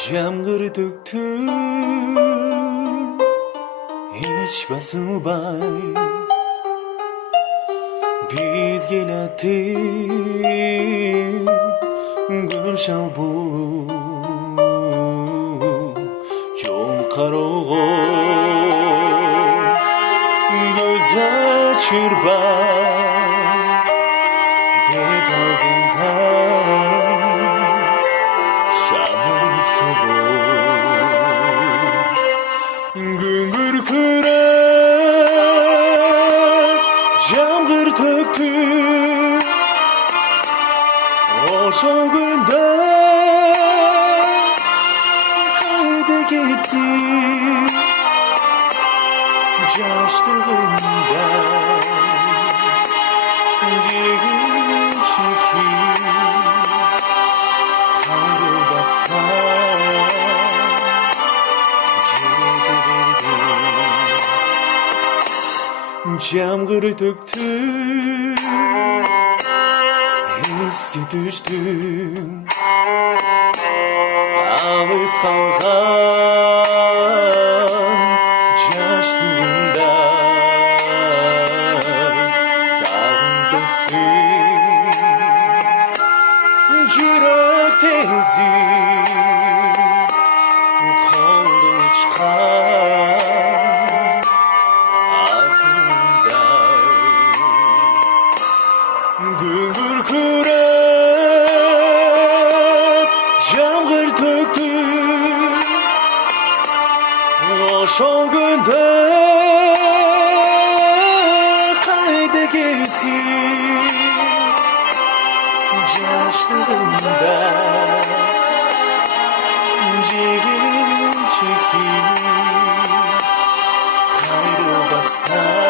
Жамгыр төктү эч басылбай биз келатып гүл шал болуп жол кароого көз ачырбай бет алдында Güngür kürer, Жамгыр төктү, ошол күндө кайда кетти, жаштыгымда дегин чекип кайрылбастан. Жамгыр төктү эске түштүм алыс калган жаштыгымда сагындысың жүрөк тезип колду учкан Güngür kürer, Жамгыр төктү, ошол күндө кайда кетти, жаштыгымда жегин чекип кайрылбастан.